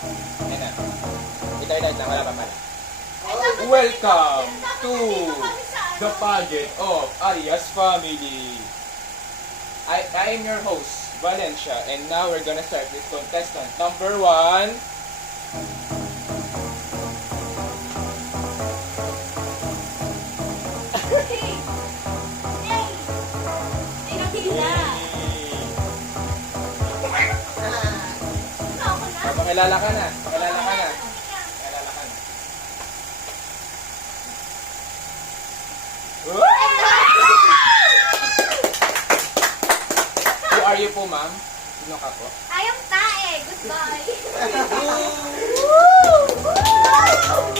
Yan na. Itay-tay lang, wala pa pala. Welcome to the pageant of Arias Family. I am your host, Valencia, and now we're gonna start with contestant number 1. Pakilala ka na. Pakilala ka na. Pakilala ka na. Who are you po, ma'am? Sino ka po? I am Tae. Goodbye.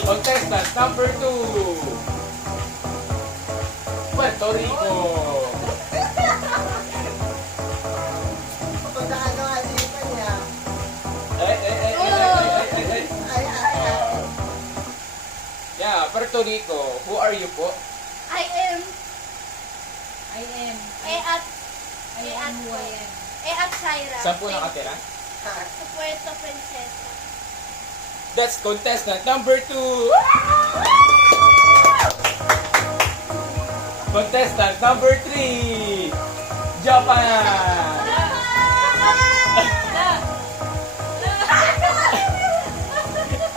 Contestant number 2. Puerto Rico. Yeah, Puerto Rico. Who are you po? I am who I am. at Shaira. Saan po nakatira? Sa Puerto Princesa. That's contestant number 2. Contestant number 3. Japan.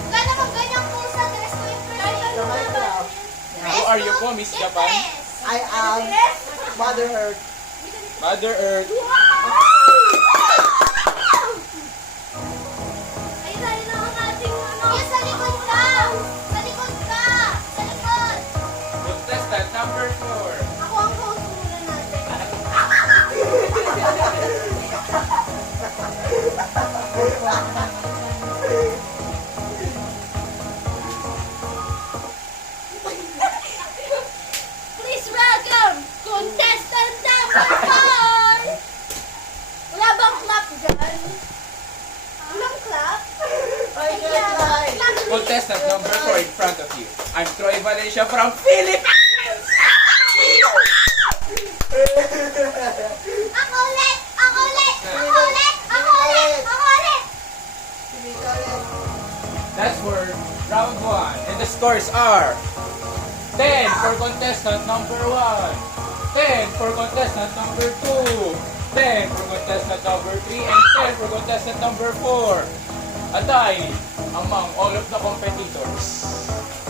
Wala naman ganyan po sa dress ko yung Who are you po, Miss Japan? I am Mother Earth. Mother Earth. Ayun na ang ating ano. Yes, sa likod ka! Sa likod ka! Sa likod! Contestant number 4. Ako ang host muna natin. Please welcome contestant number 4! Wala bang clap dyan? Walang clap? Ayan. Contestant number 4 in front of you. I'm Troy Valencia from Philippines. Ako ulit! Ako ulit! Ako ulit! Ako ulit! Ako ulit! That's for round 1. And the scores are 10 for contestant number 1, 10 for contestant number 2, 10 for contestant number 3, and 10 for contestant number 4. A tie among all of the competitors.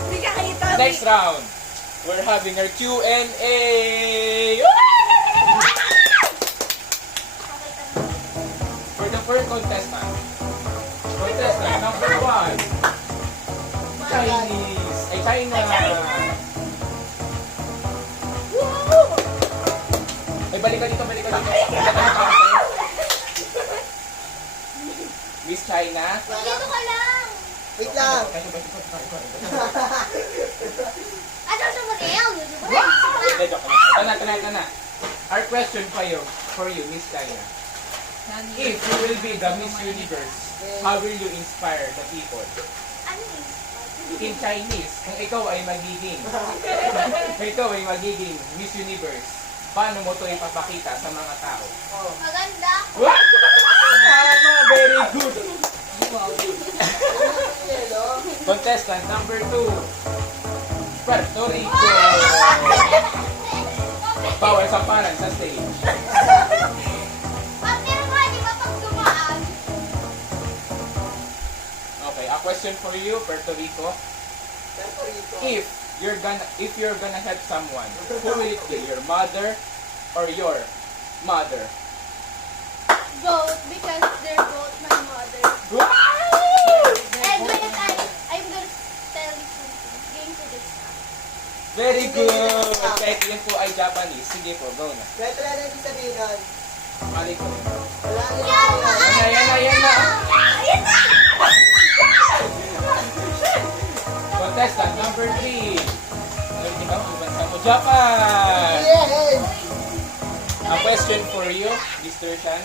Hindi ka kita. Next round, we're having our Q&A. For the first contestant, contestant number 1, Chinese. Ay, China. Ay, balik ka dito, balik ka dito. Miss China. Dito ka lang. Wait lang. Ano sa Mariel? Hindi, joke lang. Tana. Our question for you, Miss China. If you will be the Miss Universe, how will you inspire the people? Ano yun? In Chinese, kung ikaw ay magiging Miss Universe, paano mo ito ipapakita sa mga tao? Maganda. What? Tama, very good. Contestant number 2, Puerto Rico. Bawal samparan sa stage. Pero nga, di ba pag dumaan? Okay, a question for you, Puerto Rico. If you're gonna help someone, who will it be? Your mother or your mother? Both, because they're both my mother. And when I'm gonna tell you something. Game to this. Very good! Kahit yan po ay Japanese. Sige po, go na. Kahit wala na ibig sabihin nun. Mali ko. Wala na Yan na! Yan na. Yan na! Contestant number 3. Ikaw, ang bansa mo, Japan! Yes! A question for you, Mr. Shan.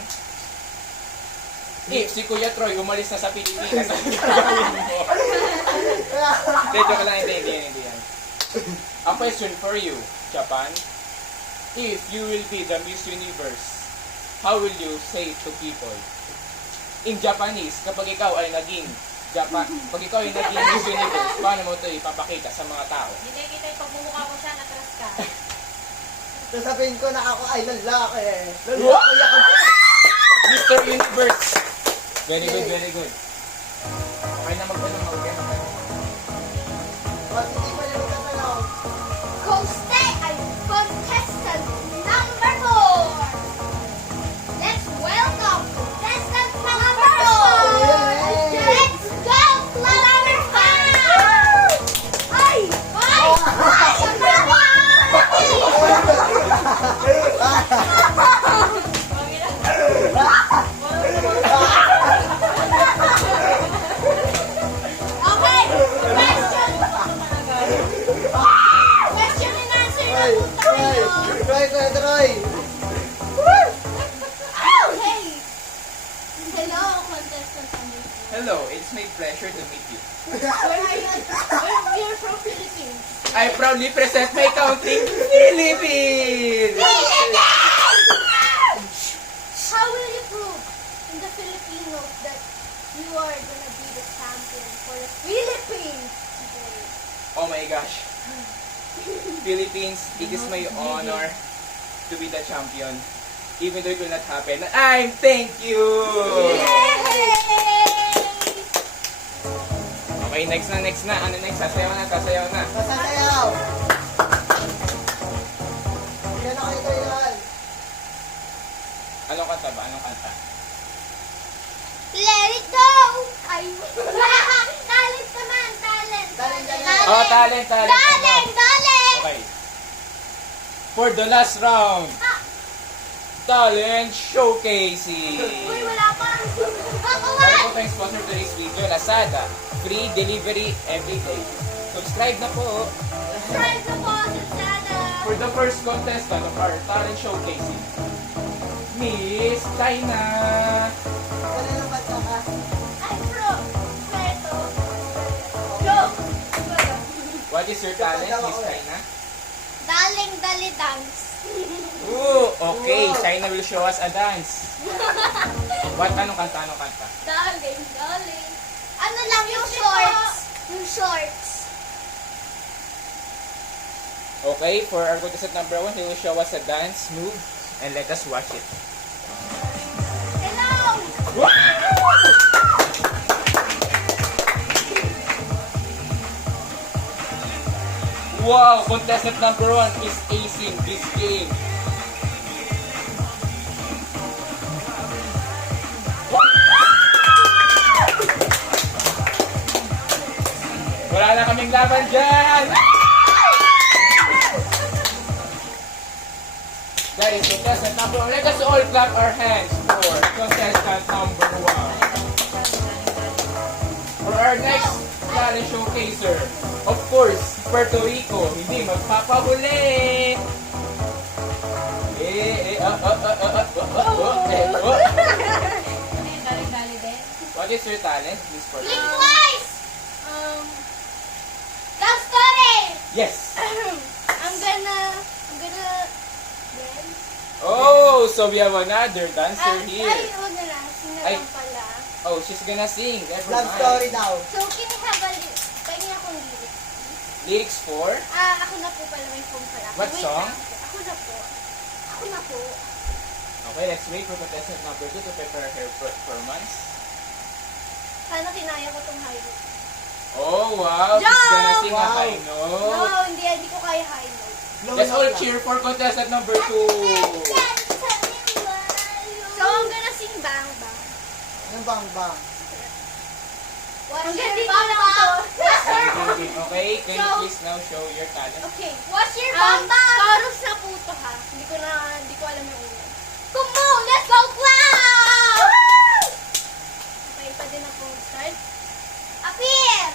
If si Kuya Troy umalis na sa Pilipinas, ano gagawin mo? Hindi, joke lang, hindi yan. A question for you, Japan. If you will be the Miss Universe, how will you say to people? In Japanese, kapag ikaw ay naging Pag ikaw yung naging Miss Universe, paano mo ito ipapakita sa mga tao? Hindi kita yung pagmumukha ko siya, natras ka. Sasabihin ko na ako ay lalaki. Lalaki ako. Mr. Universe! Very good, very good. Okay na magtanong, okay na. Ba't hindi pa nila magtatanong? Contestant number 4. Let's welcome contestant number 4. Let's go, number 5. Ay! Okay, question and answer na po tayo. Troy. Okay. Hello, contestant number 4. Hello, it's my pleasure to meet you. Where are you? You're from Philippines. I proudly present my country, Philippines! How will you prove in the Filipinos that you are gonna be the champion for the Philippines today? Oh my gosh. Philippines, it is my honor to be the champion. Even though it will not happen. Thank you! Yay! Okay, next na. Ano next? Sasayaw na. Sasayaw. Yan ako ito yan. Anong kanta? Let it go! Ay, talent naman, talent. Oh, talent. Talent! Okay. For the last round, Ah, talent showcasing. uy, wala pa. Ako nga. Para po tayong sponsor to this video, Lazada. Free delivery every day. Subscribe na po. Try to pause it, Sada. For the first contestant of our talent showcasing, Miss China. Wala nang bata ka. I'm from Puerto. Go! What is your talent, Miss China? Daling dali dance. Ooh, okay. China will show us a dance. Anong kanta? Daling. Ano lang yung shorts? Yung shorts. Okay, for our contestant number 1, he will show us a dance move and let us watch it. Hello! Wow, contestant number 1 is acing this game. Wala na kaming laban dyan! That is contestant number 1. Let us all clap our hands for contestant number 1. For our next talent showcaser, of course, Puerto Rico, hindi magpapahuli. Ano yung dali-dali din? What is your talent, Miss Puerto Blink Rico? twice! Love story! Yes! I'm gonna dance. Oh, so we have another dancer Ay, here. huwag na lang. Sino Ay. lang pala. Oh, she's gonna sing. Never Love mind. story daw. So, can you have a Pwede akong lyrics. Lyrics for? Ako na po pala may phone pala. What Wait song? lang. Ako na po. Okay, let's wait for contestant number 2 to prepare her performance. Sana kinaya ko tong high note. Oh, wow. She's gonna sing a Wow. high No, note. hindi ko kaya high note. Let's all cheer for contestant number 2. So, I'm gonna sing Bang Bang. Anong bang? What's your Bang Bang? Okay, can you So- please now show your talent? Okay. What's your Bang Bang? Chorus na po to ha. Hindi ko alam yung una. Come on, let's go clown! Okay, pwede na po start. Appear!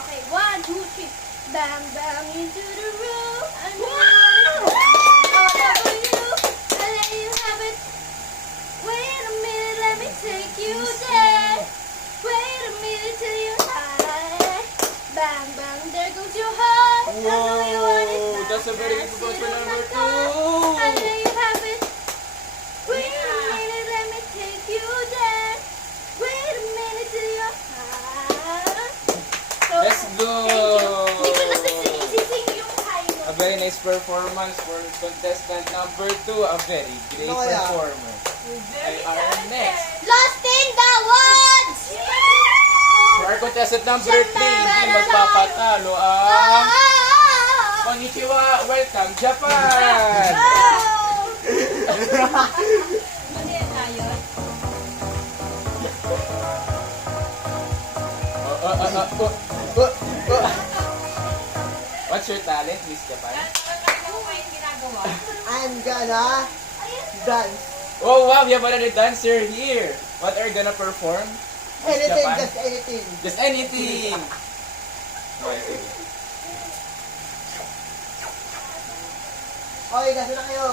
Okay, 1, 2, 3. Bang, bang into the room. I'm all over you. I'll let you have it. Wait a minute, let me take you there. Wait a minute till you're high. Bang, bang, there goes your heart. I know you want it. Whoa, that's a very good Sit for on number my car. 2. I'll let you have it. Wait a minute, let me take you there. Wait a minute performance for contestant number 2. A very great Ano kaya? performer. Ay, our next. Lost in the woods! For our contestant number 3, hindi magpapatalo ang Konnichiwa! Welcome, Japan! Ano yan tayo? What's your talent, Miss Japan? Ano mo yung ginagawa? I'm gonna dance. Oh wow, we have another dancer here. What are you gonna perform? Miss Anything, Japan? just anything. Just anything. Okay, sige. Okay, nasa na kayo.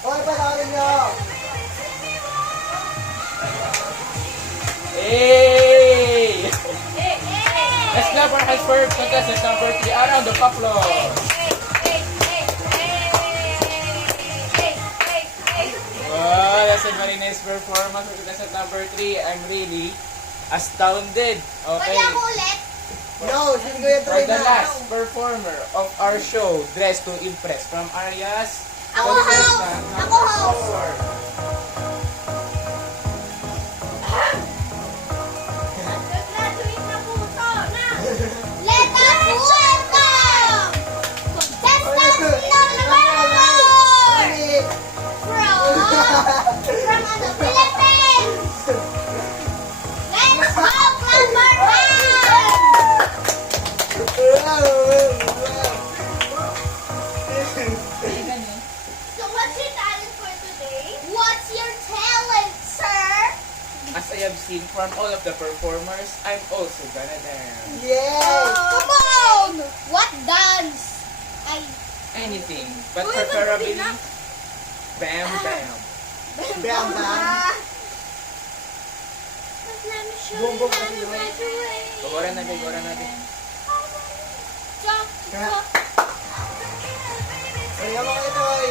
Okay, panoorin nyo. Hey! Eh, Let's clap our hands for contestant number 3. Around the applause. Wow, that's a very nice performance for contestant number 3. I'm really astounded. Pwede Okay. ako ulit? No, sige ko yung For try the na. last performer of our show, Dress to Impress from Arias. Ako house! Ako house! 4. Nag-graduate na po ito na! Let us welcome! Contestant number 4! From ano, Philippines! Let's go, number 1! So what's your talent for today? What's your talent, sir? As I have seen from all of the performers, I'm also gonna dance. Yes! Come on! What dance? I... Anything, but Uy, preferably ba't bam bam. Bam, bam. But let me show Boom, you boom, how to boom. graduate. Gogoran natin. Jump, jump. Kaya mo kayo, Toy.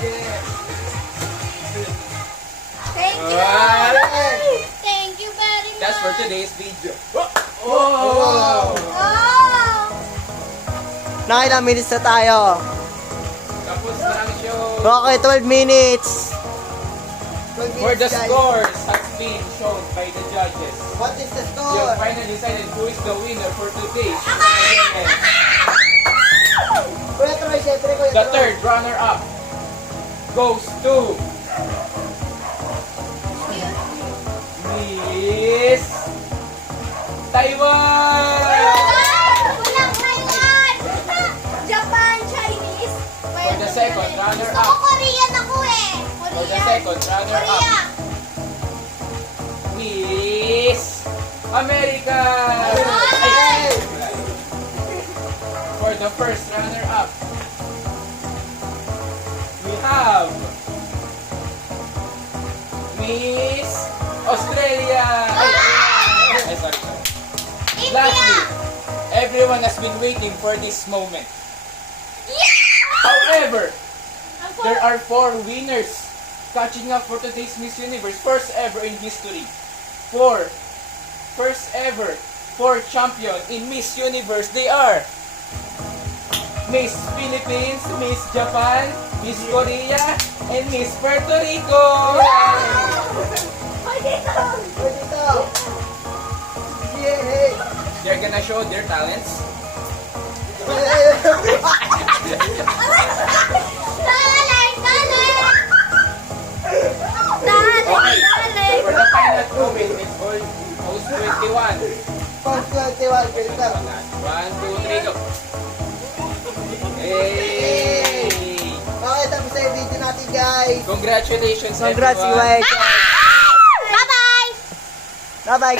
Yeah. Thank you. Ah, Thank you very much. that's for today's video. Oh! Oh! Nakailang minutes na tayo. Tapos na ang show. Okay, 12 minutes. 12 For the minutes, guys. scores has been shown by the judges. What is the You score? have finally decided who is the winner for today's event. Kuya Troy, syempre, Kuya The Troy. third runner-up goes to Miss Taiwan! Walang Taiwan! Japan, Chinese. For the second Gusto runner-up. ko Korean ako eh. For the Korean. second runner-up, Korea. Miss America! Hey! For the first runner-up, we have Miss Australia! Sorry. India. Lastly, everyone has been waiting for this moment. Yeah! However, there are 4 winners catching up for today's Miss Universe. First ever in history. 4 champion in Miss Universe. They are Miss Philippines, Miss Japan, Miss Korea, and Miss Puerto Rico. Ay, dito. Kuya dito. Yeah! They're gonna show their talents. Talent, talent. Talent, Okay, talent. for the final moment, it's all host 21. Pag 21, Kuya dito. 1, 2, 3, go. Hey! Okay, tapos na yung video natin, guys. Congratulations, Congrats, everyone. Iway. Bye-bye. Bye-bye.